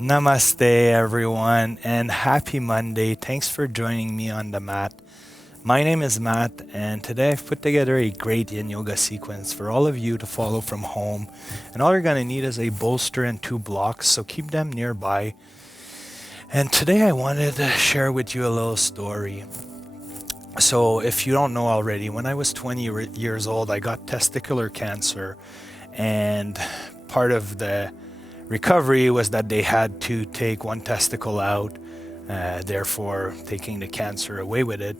Namaste, everyone, and happy Monday. Thanks for joining me on the mat. My name is Matt, and today I've put together a great yin yoga sequence for all of you to follow from home. And all you're going to need is a bolster and two blocks, so keep them nearby. And today I wanted to share with you a little story. So, if you don't know already, when I was 20 years old, I got testicular cancer, and part of the recovery was that they had to take one testicle out, therefore taking the cancer away with it.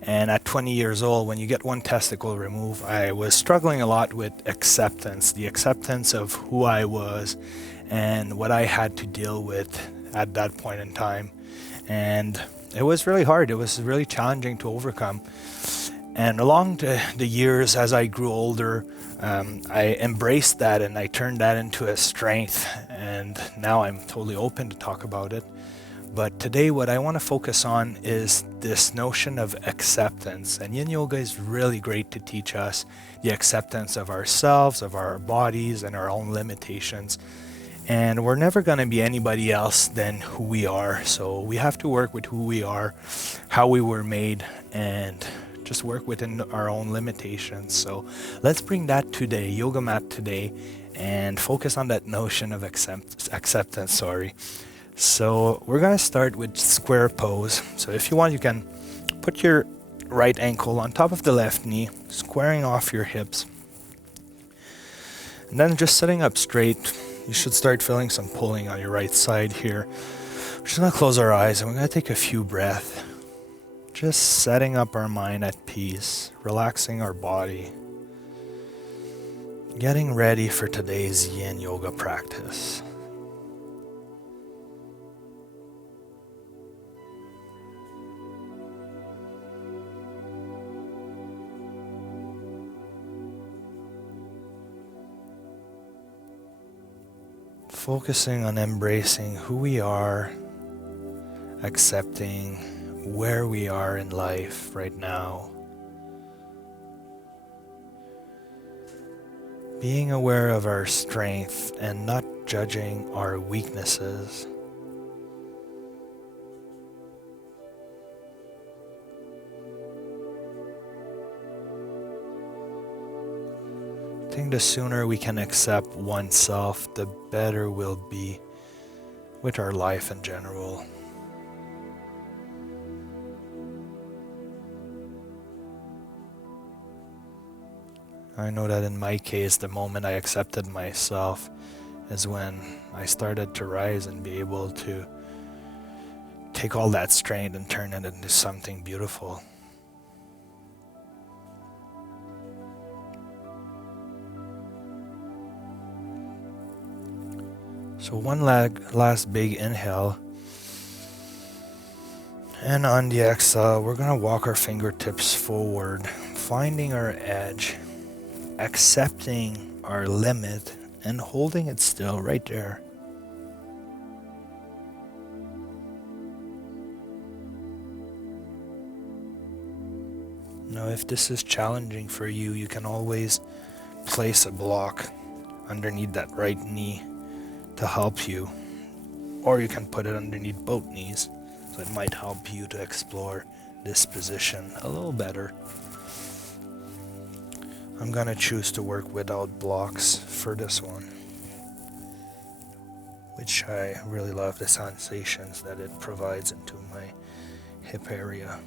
And at 20 years old, when you get one testicle removed, I was struggling a lot with acceptance, the acceptance of who I was and what I had to deal with at that point in time. And it was really hard. It was really challenging to overcome. And along the years, as I grew older, I embraced that and I turned that into a strength. And now I'm totally open to talk about it. But today, what I want to focus on is this notion of acceptance. And Yin Yoga is really great to teach us the acceptance of ourselves, of our bodies, and our own limitations. And we're never going to be anybody else than who we are. So we have to work with who we are, how we were made, and just work within our own limitations. So let's bring that to the yoga mat today and focus on that notion of acceptance. So we're going to start with square pose. So if you want, you can put your right ankle on top of the left knee, squaring off your hips. And then just sitting up straight, you should start feeling some pulling on your right side here. We're just going to close our eyes and we're going to take a few breaths. Just setting up our mind at peace, relaxing our body, getting ready for today's yin yoga practice. Focusing on embracing who we are, accepting where we are in life right now. Being aware of our strength and not judging our weaknesses. I think the sooner we can accept oneself, the better we'll be with our life in general. I know that in my case, the moment I accepted myself is when I started to rise and be able to take all that strength and turn it into something beautiful. So one last big inhale. And on the exhale, we're going to walk our fingertips forward, finding our edge, accepting our limit, and holding it still right there. Now, if this is challenging for you, you can always place a block underneath that right knee to help you, or you can put it underneath both knees, so it might help you to explore this position a little better. I'm gonna choose to work without blocks for this one, which I really love the sensations that it provides into my hip area.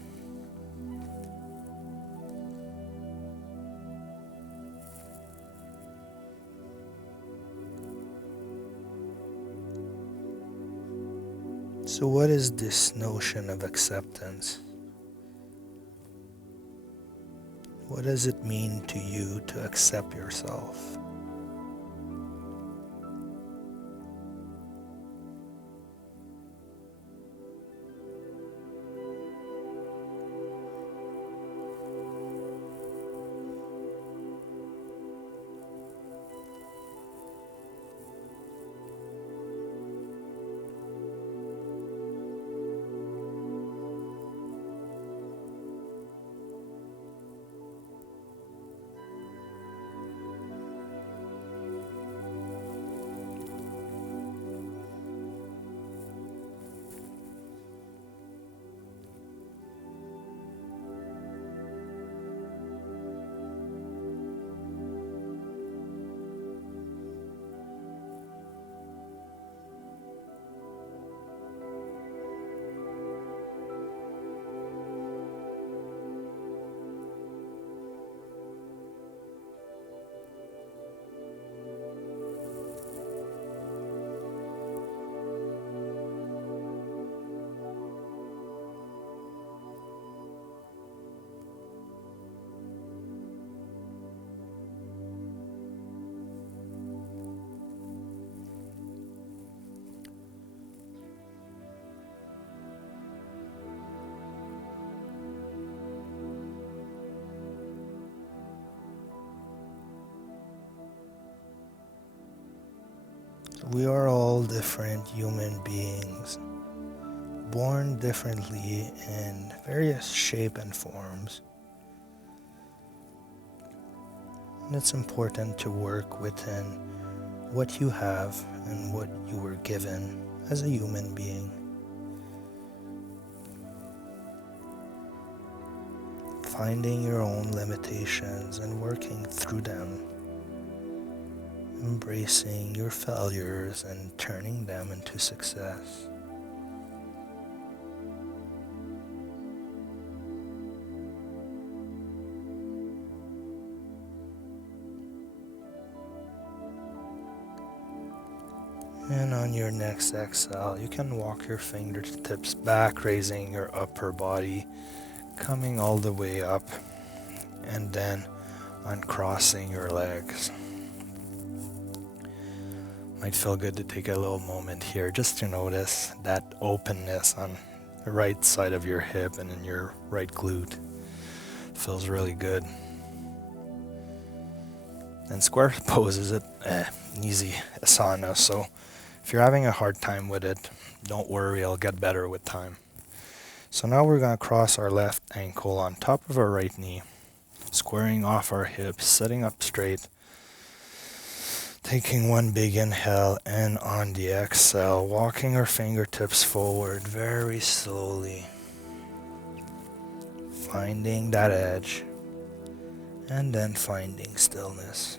So what is this notion of acceptance? What does it mean to you to accept yourself? We are all different human beings, born differently in various shapes and forms. And it's important to work within what you have and what you were given as a human being. Finding your own limitations and working through them. Embracing your failures and turning them into success. And on your next exhale, you can walk your fingertips back, raising your upper body, coming all the way up, and then uncrossing your legs. Might feel good to take a little moment here just to notice that openness on the right side of your hip and in your right glute. Feels really good. And square pose is an easy asana, so if you're having a hard time with it, don't worry, it'll get better with time. So now we're going to cross our left ankle on top of our right knee, squaring off our hips, sitting up straight, taking one big inhale, and on the exhale, walking our fingertips forward very slowly, finding that edge, and then finding stillness.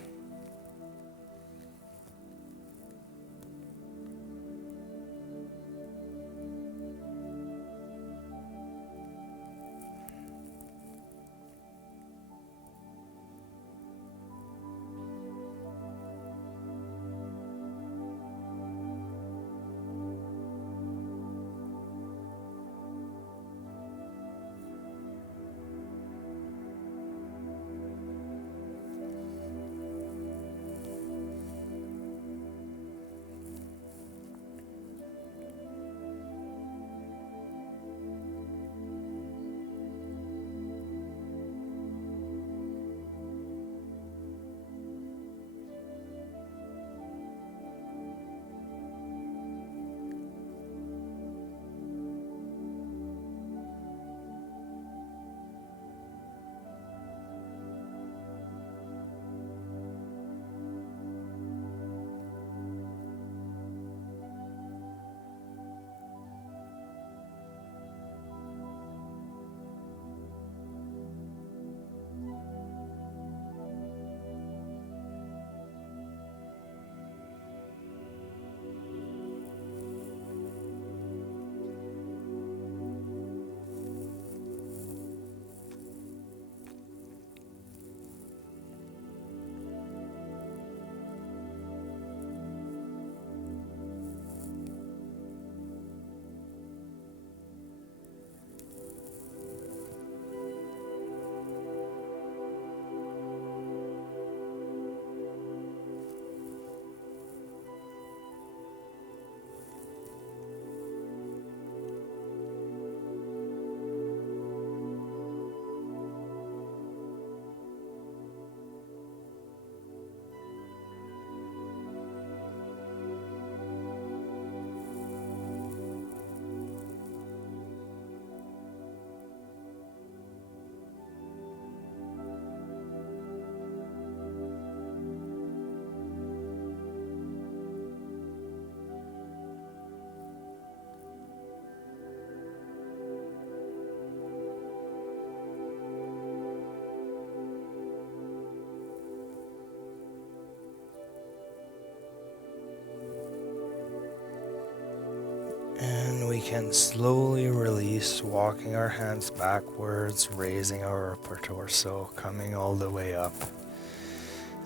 And we can slowly release, walking our hands backwards, raising our upper torso, coming all the way up,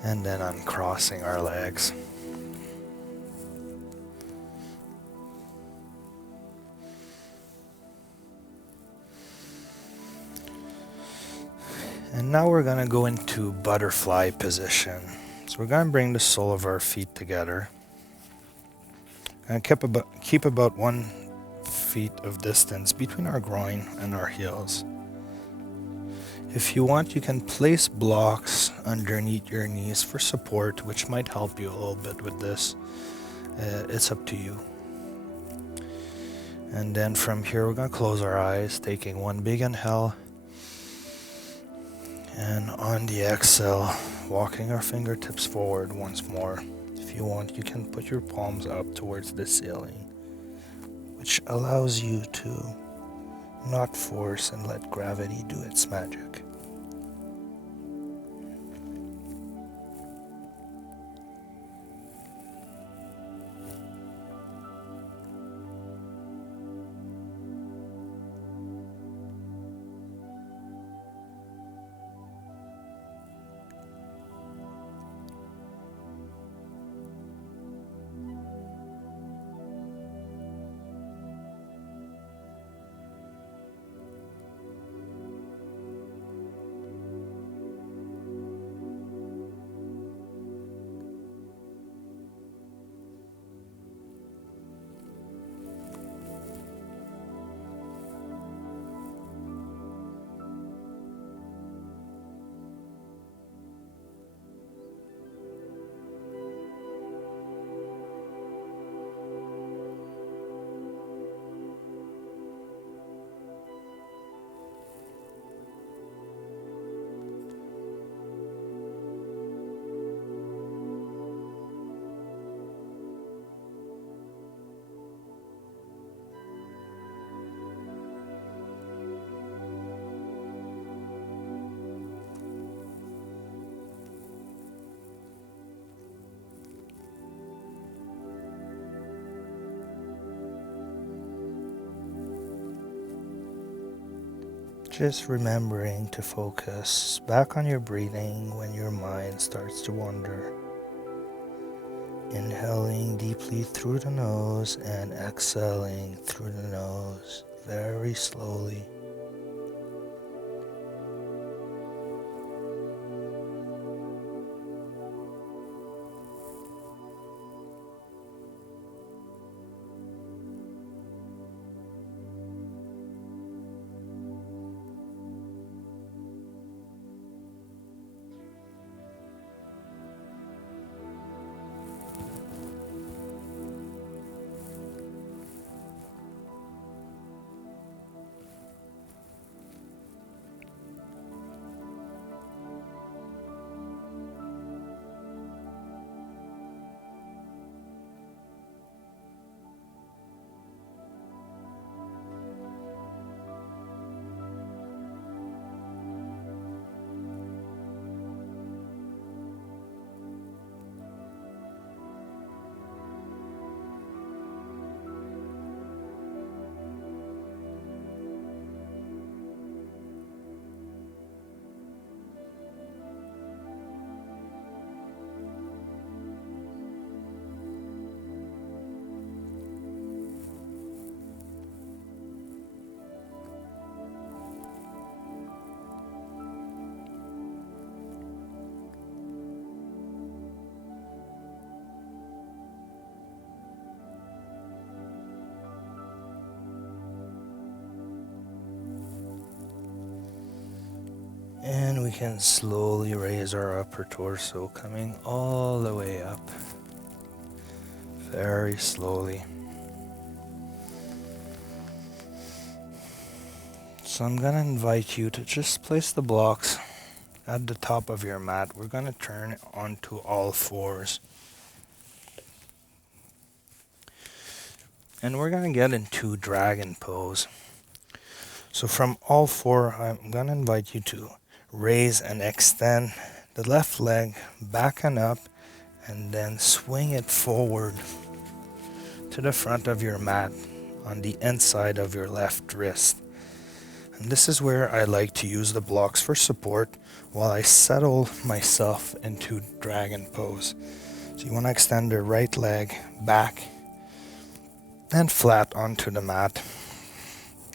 and then uncrossing our legs. And now we're going to go into butterfly position. So we're going to bring the sole of our feet together. And keep about 1 feet of distance between our groin and our heels. If you want, you can place blocks underneath your knees for support, which might help you a little bit with this. It's up to you. And then from here, we're going to close our eyes, taking one big inhale. And on the exhale, walking our fingertips forward once more. If you want, you can put your palms up towards the ceiling, which allows you to not force and let gravity do its magic. Just remembering to focus back on your breathing when your mind starts to wander. Inhaling deeply through the nose and exhaling through the nose very slowly. And we can slowly raise our upper torso, coming all the way up, very slowly. So I'm going to invite you to just place the blocks at the top of your mat. We're going to turn onto all fours. And we're going to get into dragon pose. So from all four, I'm going to invite you to raise and extend the left leg back and up, and then swing it forward to the front of your mat on the inside of your left wrist. And this is where I like to use the blocks for support while I settle myself into dragon pose. So you want to extend the right leg back and flat onto the mat.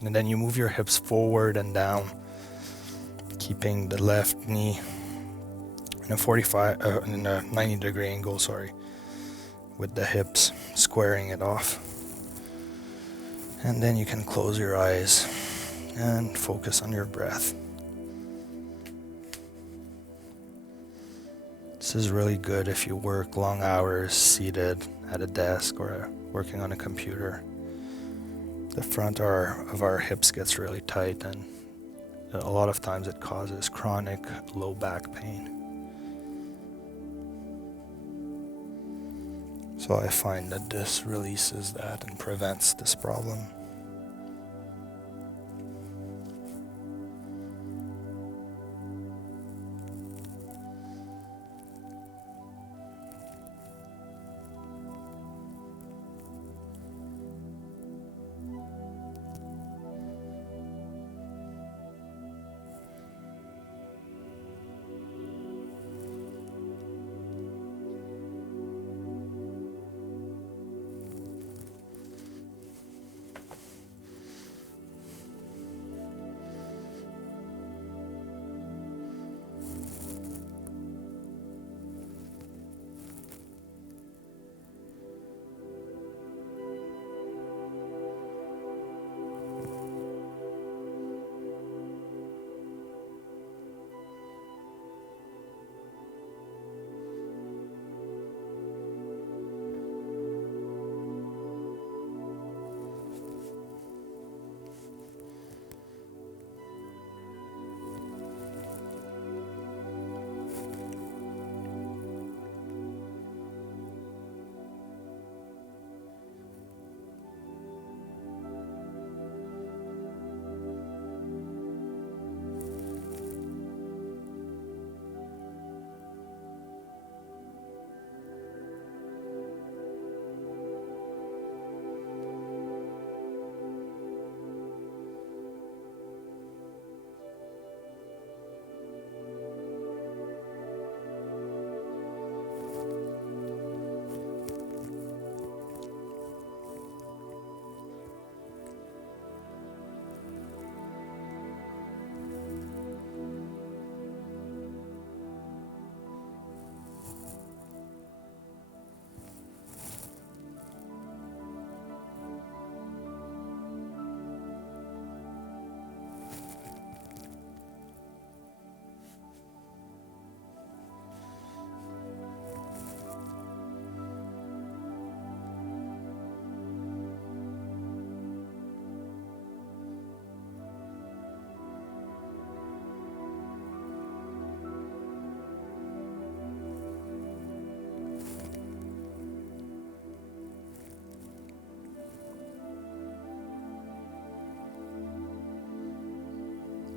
And then you move your hips forward and down, keeping the left knee in a 90-degree angle, with the hips squaring it off. And then you can close your eyes and focus on your breath. This is really good if you work long hours seated at a desk or working on a computer, the front of our hips gets really tight, and a lot of times it causes chronic low back pain. So I find that this releases that and prevents this problem.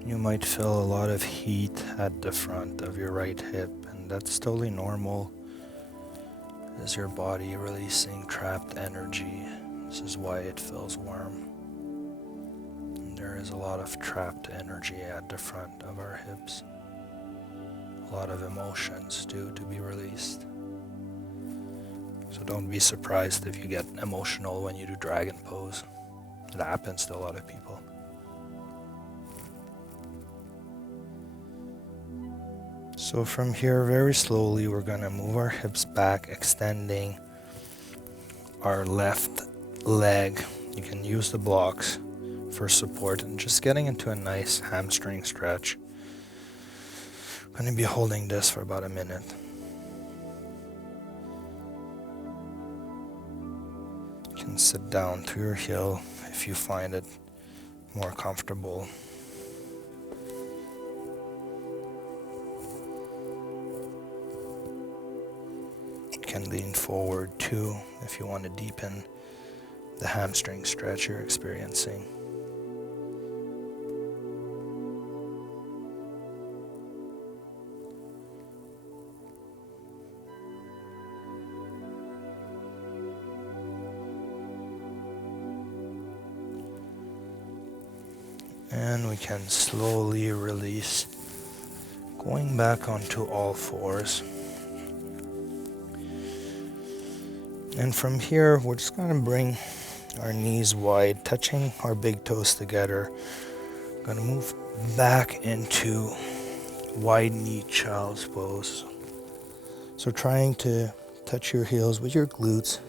You might feel a lot of heat at the front of your right hip, and that's totally normal. This is your body releasing trapped energy. This is why it feels warm. And there is a lot of trapped energy at the front of our hips. A lot of emotions due to be released. So don't be surprised if you get emotional when you do dragon pose. It happens to a lot of people. So from here, very slowly, we're going to move our hips back, extending our left leg. You can use the blocks for support and just getting into a nice hamstring stretch. I'm going to be holding this for about a minute. You can sit down to your heel if you find it more comfortable. You can lean forward too if you want to deepen the hamstring stretch you're experiencing. And we can slowly release, going back onto all fours. And from here, we're just going to bring our knees wide, touching our big toes together. Going to move back into wide knee child's pose. So trying to touch your heels with your glutes.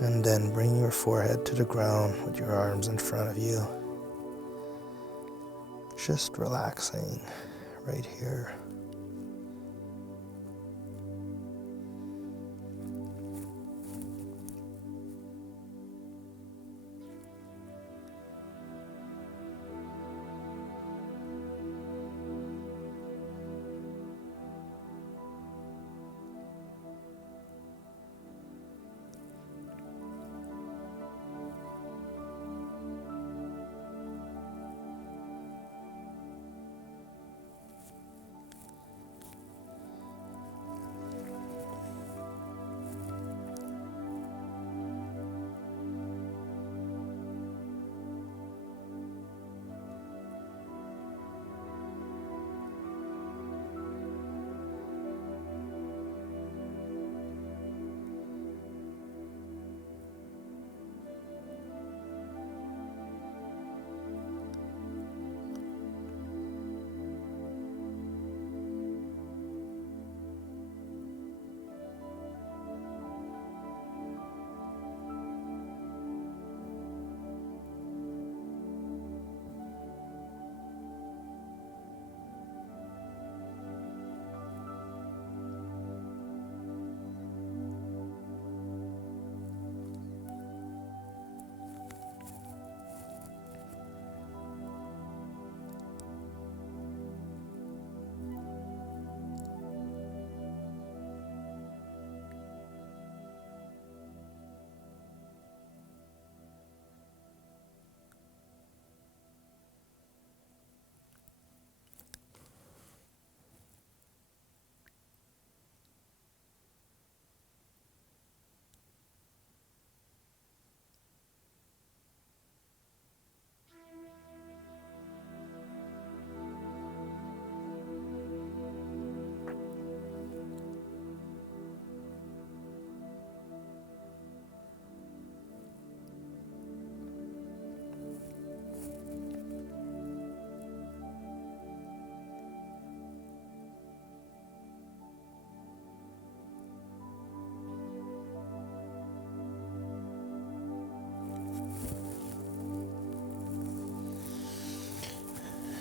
And then bring your forehead to the ground with your arms in front of you. Just relaxing right here.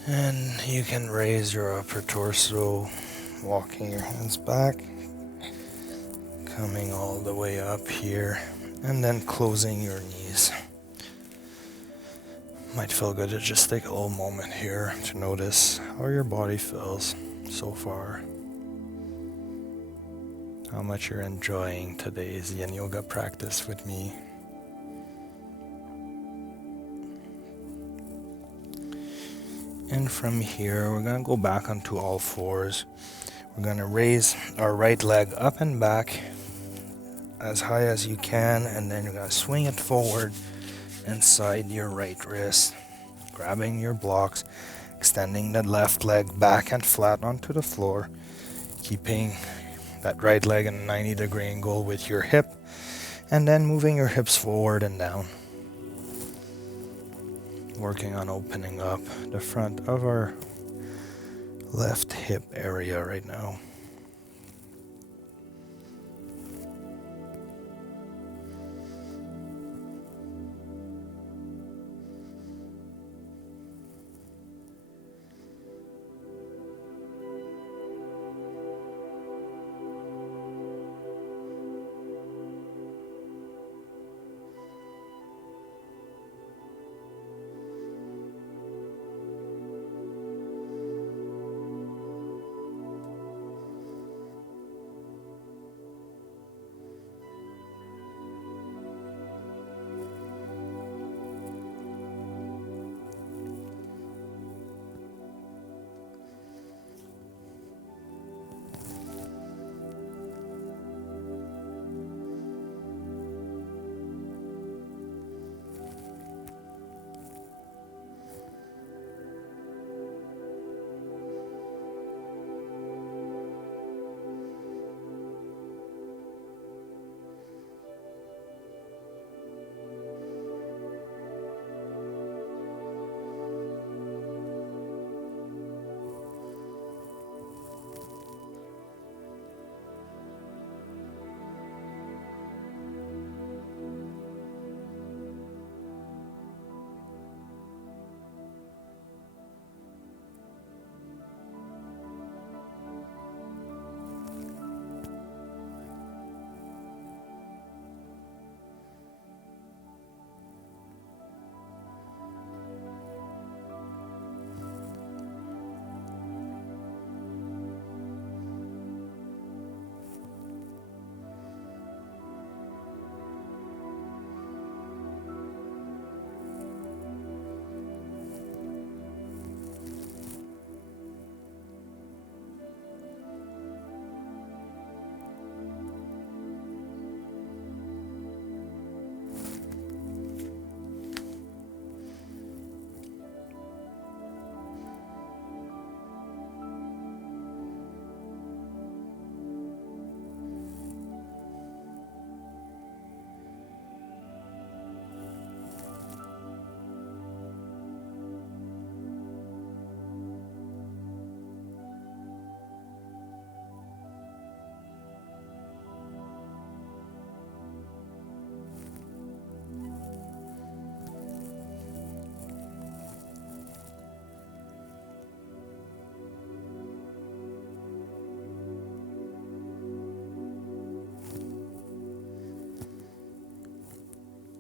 And you can raise your upper torso, walking your hands back, coming all the way up here, and then closing your knees. Might feel good to just take a little moment here to notice how your body feels so far. How much you're enjoying today's Yin Yoga practice with me. And from here, we're going to go back onto all fours. We're going to raise our right leg up and back as high as you can, and then you're going to swing it forward inside your right wrist, grabbing your blocks, extending the left leg back and flat onto the floor, keeping that right leg in a 90-degree angle with your hip, and then moving your hips forward and down. Working on opening up the front of our left hip area right now.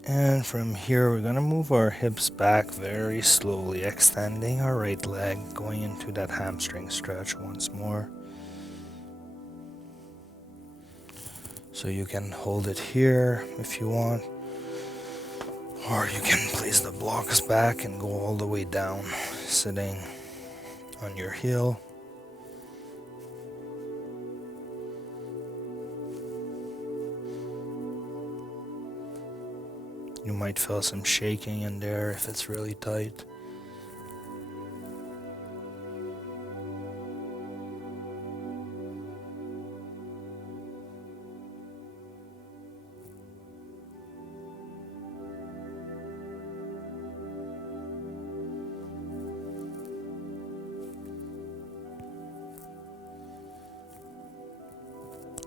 And from here, we're going to move our hips back very slowly, extending our right leg, going into that hamstring stretch once more. So you can hold it here if you want, or you can place the blocks back and go all the way down, sitting on your heel. You might feel some shaking in there if it's really tight.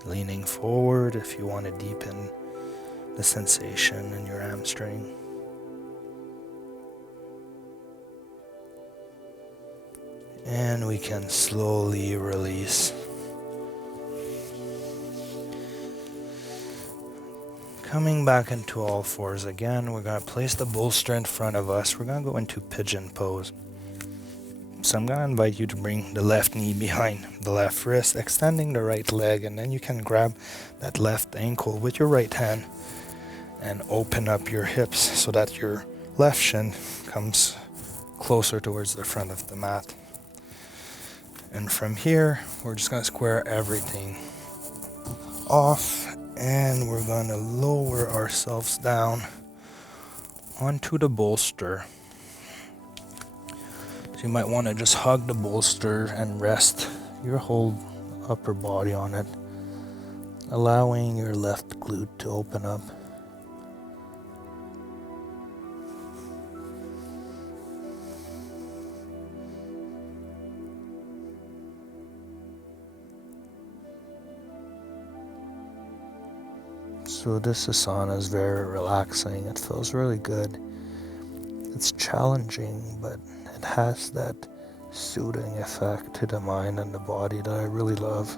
Leaning forward if you want to deepen the sensation in your hamstring. And we can slowly release. Coming back into all fours again, we're going to place the bolster in front of us. We're going to go into pigeon pose. So I'm going to invite you to bring the left knee behind the left wrist, extending the right leg, and then you can grab that left ankle with your right hand and open up your hips so that your left shin comes closer towards the front of the mat. And from here, we're just going to square everything off, and we're going to lower ourselves down onto the bolster. So you might want to just hug the bolster and rest your whole upper body on it, allowing your left glute to open up. So this asana is very relaxing. It feels really good. It's challenging, but it has that soothing effect to the mind and the body that I really love.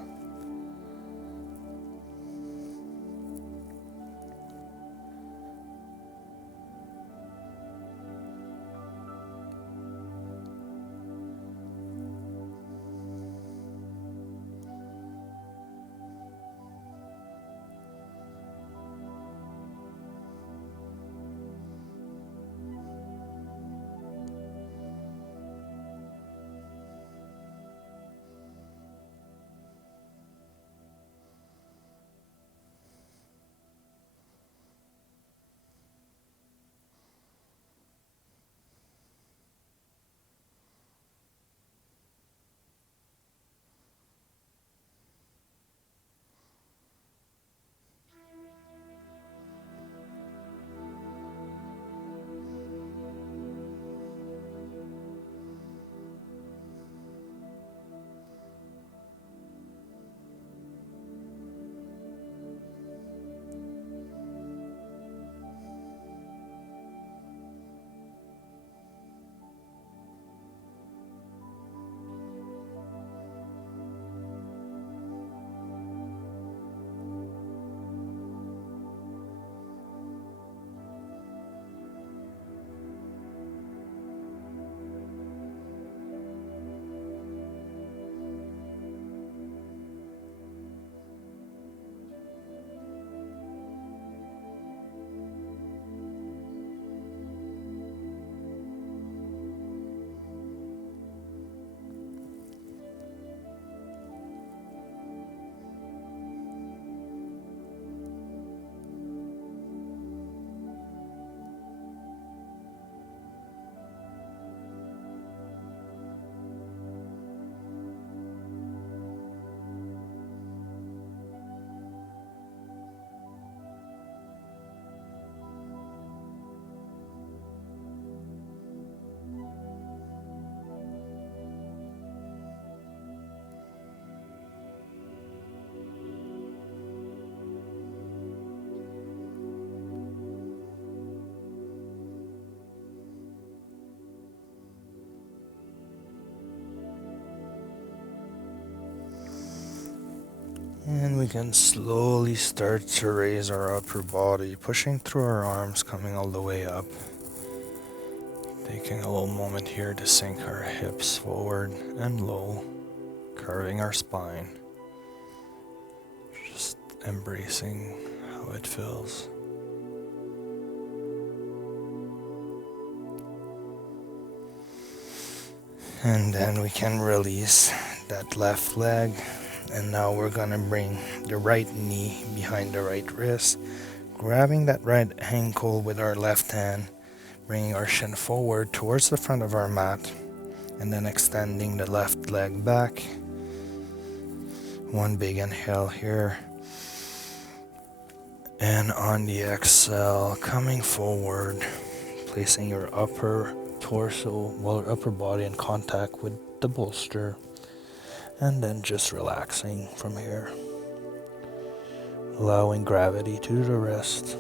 And we can slowly start to raise our upper body, pushing through our arms, coming all the way up. Taking a little moment here to sink our hips forward and low, curving our spine. Just embracing how it feels. And then we can release that left leg. And now we're gonna bring the right knee behind the right wrist, grabbing that right ankle with our left hand, bringing our shin forward towards the front of our mat, and then extending the left leg back. One big inhale here. And on the exhale, coming forward, placing your upper torso, upper body in contact with the bolster. And then just relaxing from here, allowing gravity to do the rest.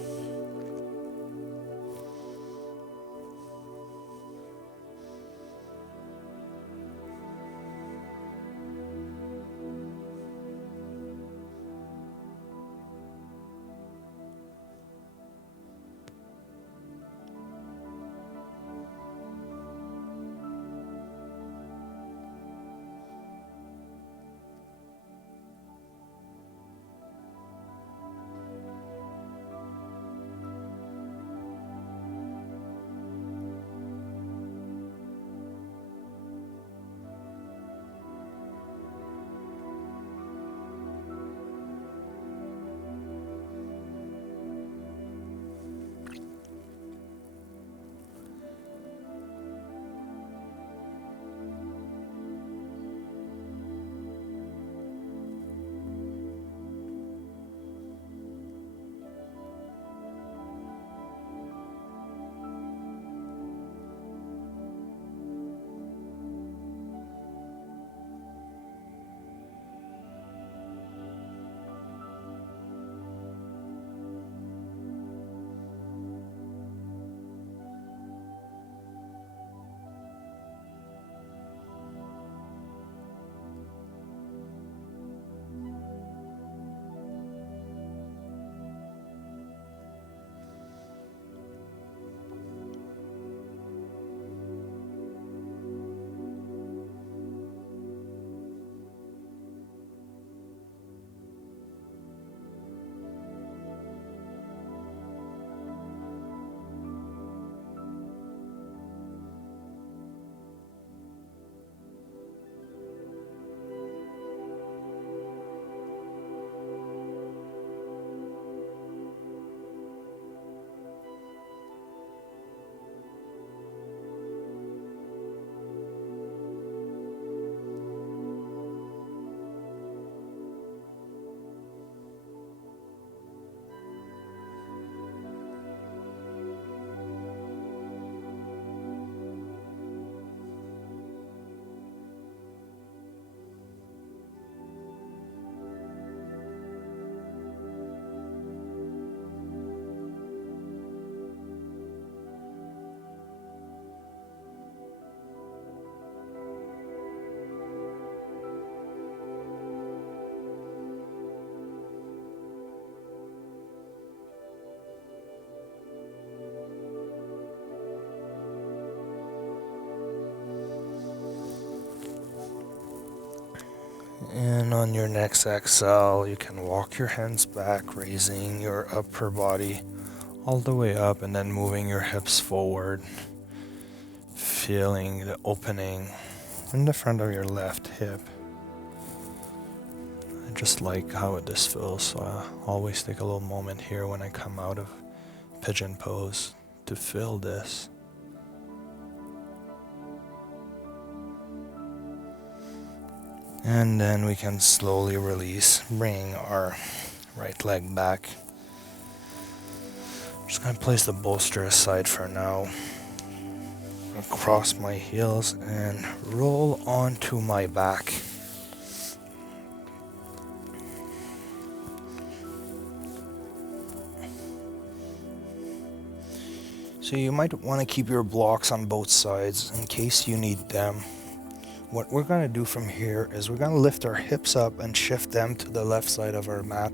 And on your next exhale, you can walk your hands back, raising your upper body all the way up and then moving your hips forward, feeling the opening in the front of your left hip. I just like how this feels, so I always take a little moment here when I come out of pigeon pose to feel this. And then we can slowly release, bring our right leg back. Just gonna place the bolster aside for now. Cross my heels and roll onto my back. So you might want to keep your blocks on both sides in case you need them. What we're going to do from here is we're going to lift our hips up and shift them to the left side of our mat.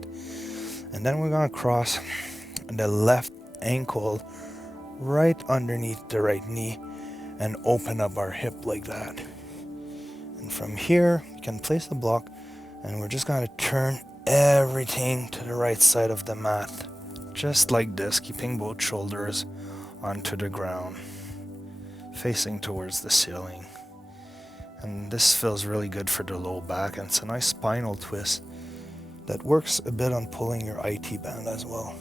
And then we're going to cross the left ankle right underneath the right knee and open up our hip like that. And from here, you can place the block and we're just going to turn everything to the right side of the mat. Just like this, keeping both shoulders onto the ground, facing towards the ceiling. And this feels really good for the low back, and it's a nice spinal twist that works a bit on pulling your IT band as well.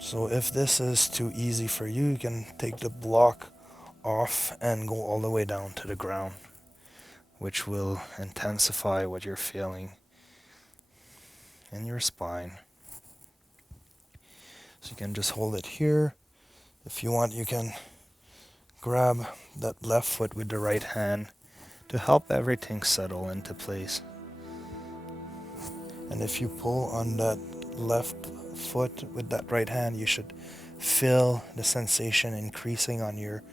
So if this is too easy for you, you can take the block off and go all the way down to the ground, which will intensify what you're feeling in your spine. So you can just hold it here. If you want, you can grab that left foot with the right hand to help everything settle into place. And if you pull on that left foot with that right hand, you should feel the sensation increasing on your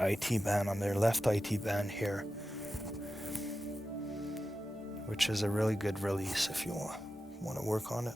IT band, on their left IT band here, which is a really good release if you want to work on it.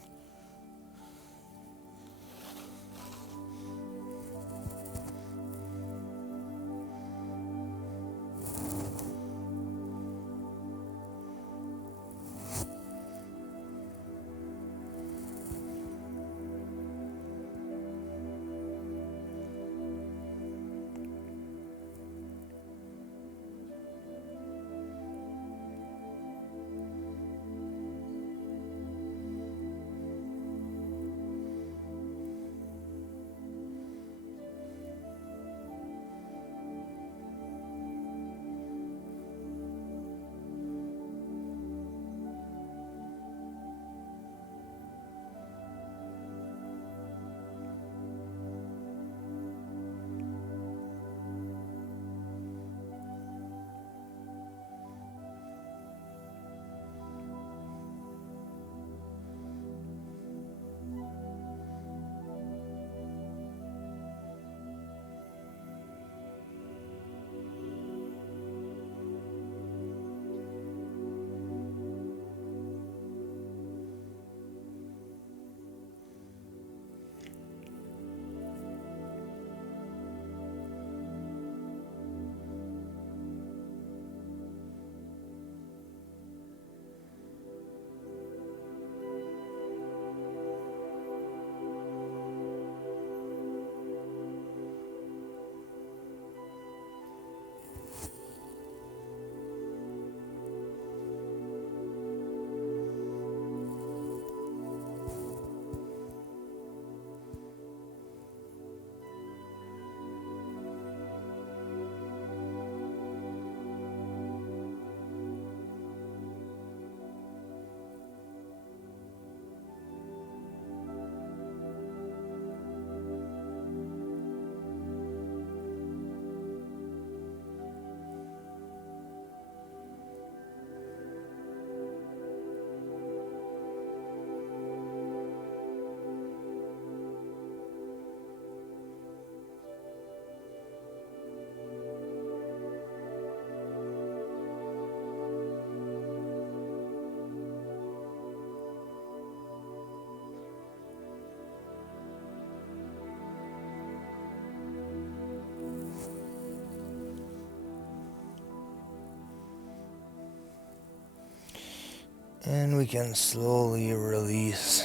And we can slowly release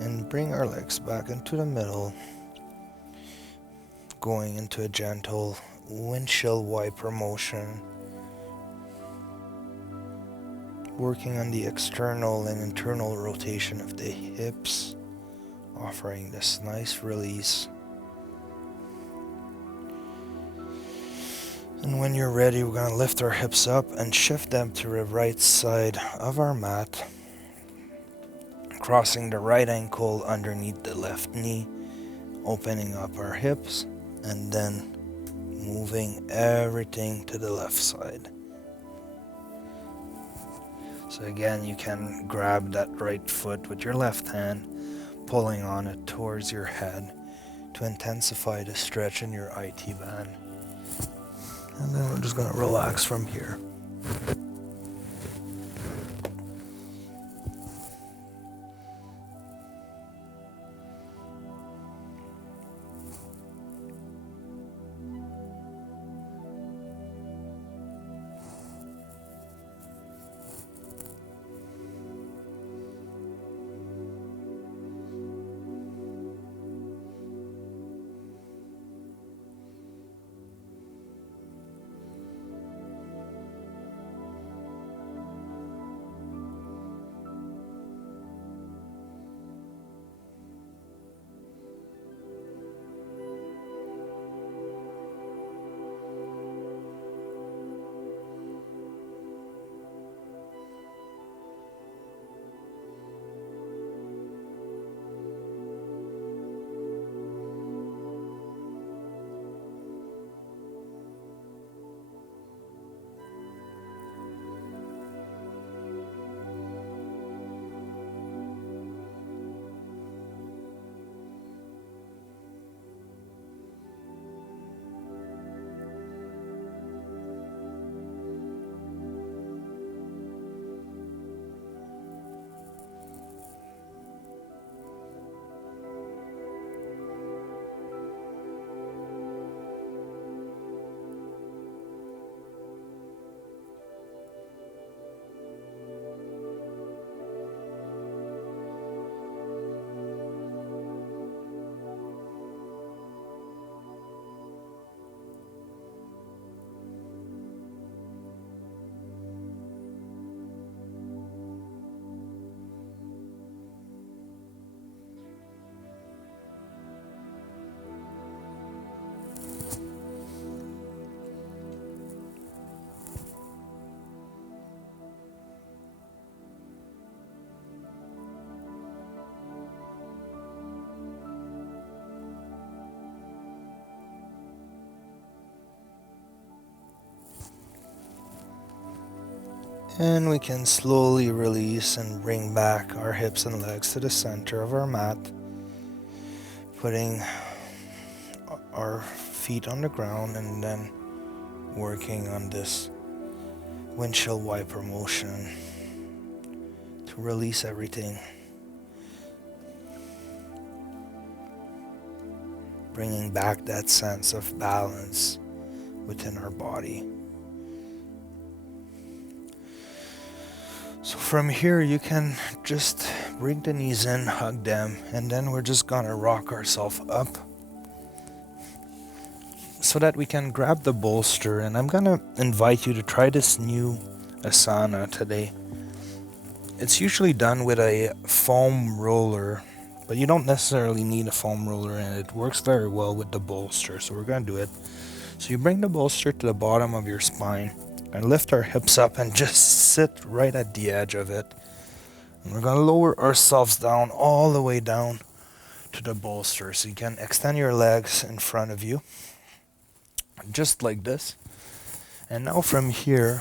and bring our legs back into the middle, going into a gentle windshield wiper motion, working on the external and internal rotation of the hips, offering this nice release. And when you're ready, we're going to lift our hips up and shift them to the right side of our mat, crossing the right ankle underneath the left knee, opening up our hips, and then moving everything to the left side. So again, you can grab that right foot with your left hand, pulling on it towards your head to intensify the stretch in your IT band. And then we're just going to relax from here. And we can slowly release and bring back our hips and legs to the center of our mat, putting our feet on the ground and then working on this windshield wiper motion to release everything, bringing back that sense of balance within our body. So from here, you can just bring the knees in, hug them, and then we're just gonna rock ourselves up so that we can grab the bolster. And I'm gonna invite you to try this new asana today. It's usually done with a foam roller, but you don't necessarily need a foam roller, and it works very well with the bolster. So we're gonna do it. So you bring the bolster to the bottom of your spine and lift our hips up and just sit right at the edge of it. And we're going to lower ourselves down all the way down to the bolster. So you can extend your legs in front of you, just like this. And now from here,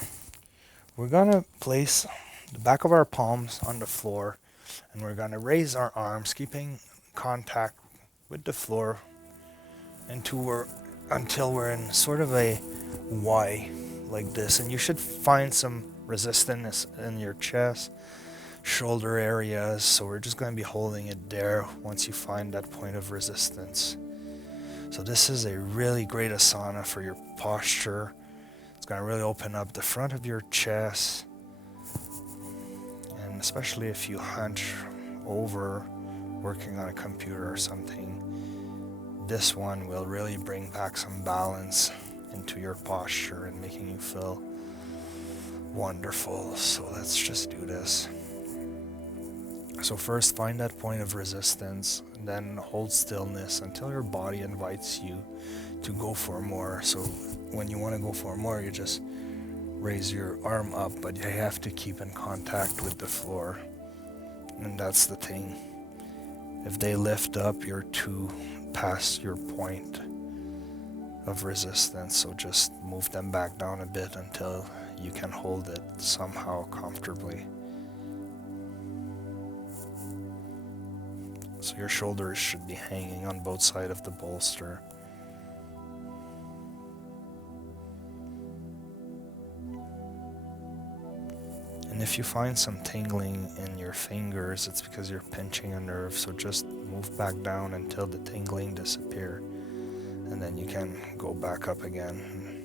we're going to place the back of our palms on the floor, and we're going to raise our arms, keeping contact with the floor until we're in sort of a Y, like this. And you should find some resistance in your chest, shoulder areas. So we're just going to be holding it there once you find that point of resistance. So this is a really great asana for your posture. It's going to really open up the front of your chest, especially if you hunch over working on a computer or something, this one will really bring back some balance into your posture and making you feel wonderful. So let's just do this. So first, find that point of resistance, and then hold stillness until your body invites you to go for more. So when you want to go for more, you just raise your arm up, but you have to keep in contact with the floor. And that's the thing. If they lift up, you're too past your point of resistance. So just move them back down a bit until you can hold it somehow comfortably. So your shoulders should be hanging on both sides of the bolster. And if you find some tingling in your fingers, it's because you're pinching a nerve. So just move back down until the tingling disappears. And then you can go back up again.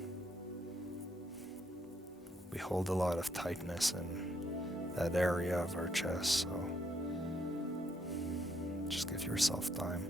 We hold a lot of tightness in that area of our chest, so just give yourself time.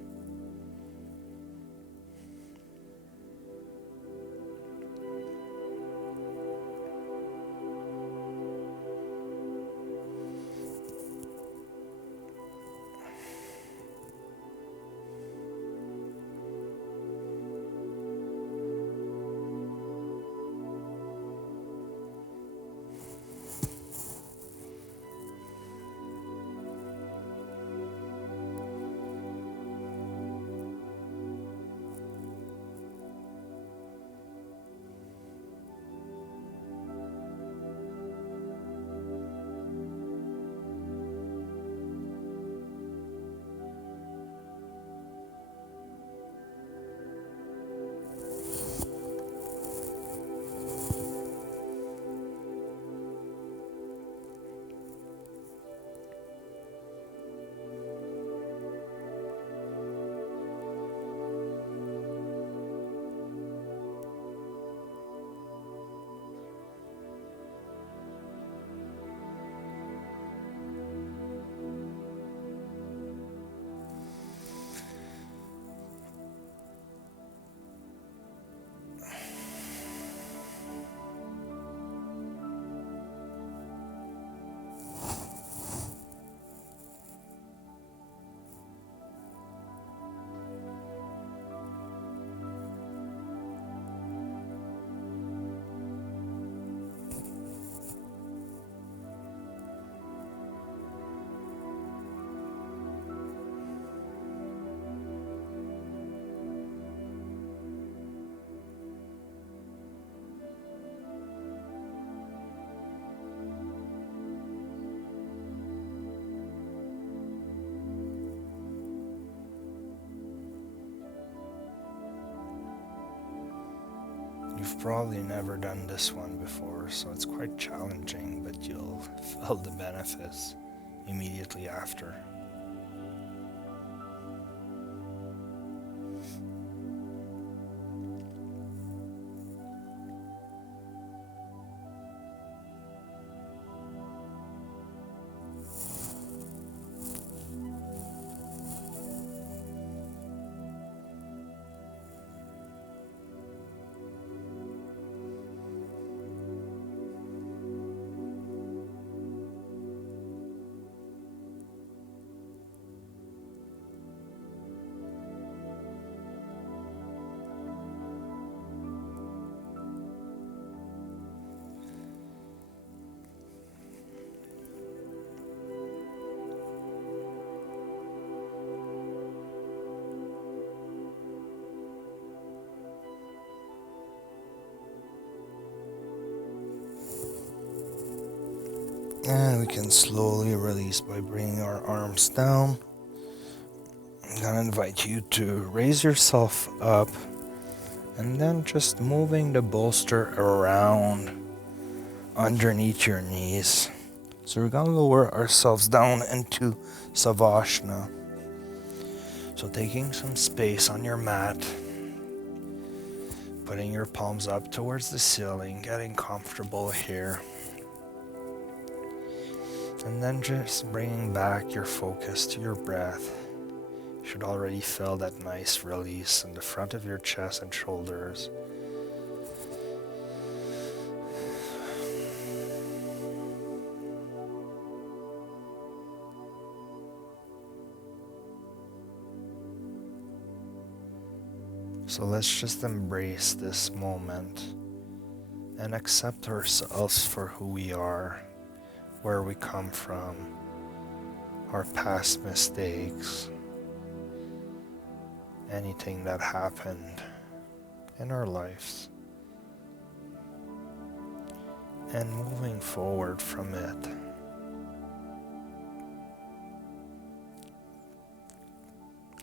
You've probably never done this one before, so it's quite challenging, but you'll feel the benefits immediately after. And we can slowly release by bringing our arms down. I'm gonna invite you to raise yourself up and then just moving the bolster around underneath your knees. So we're gonna lower ourselves down into Savasana. So taking some space on your mat, putting your palms up towards the ceiling, getting comfortable here. And then just bringing back your focus to your breath. You should already feel that nice release in the front of your chest and shoulders. So let's just embrace this moment and accept ourselves for who we are, where we come from, our past mistakes, anything that happened in our lives, and moving forward from it.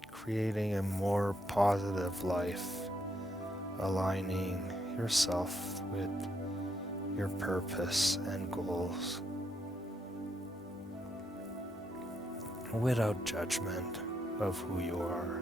Creating a more positive life, aligning yourself with your purpose and goals without judgment of who you are.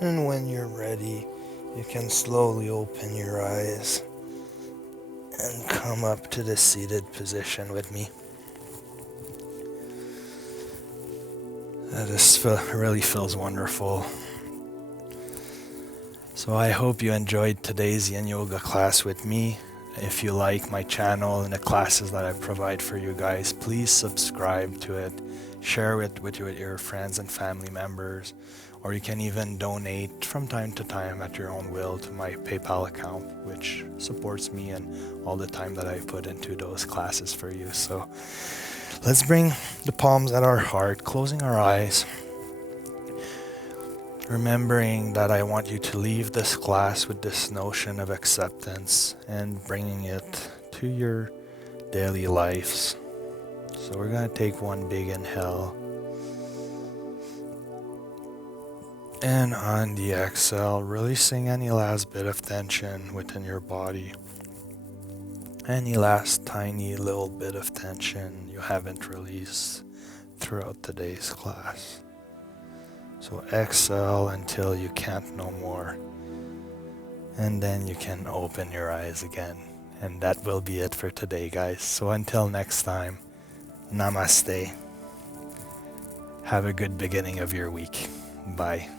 And when you're ready, you can slowly open your eyes and come up to the seated position with me. This really feels wonderful. So I hope you enjoyed today's Yin Yoga class with me. If you like my channel and the classes that I provide for you guys, please subscribe to it. Share it with your friends and family members. Or you can even donate from time to time at your own will to my PayPal account, which supports me and all the time that I put into those classes for you. So let's bring the palms at our heart, closing our eyes. Remembering that I want you to leave this class with this notion of acceptance and bringing it to your daily lives. So we're going to take one big inhale. And on the exhale, releasing any last bit of tension within your body. Any last tiny little bit of tension you haven't released throughout today's class. So exhale until you can't no more. And then you can open your eyes again. And that will be it for today, guys. So until next time, Namaste. Have a good beginning of your week. Bye.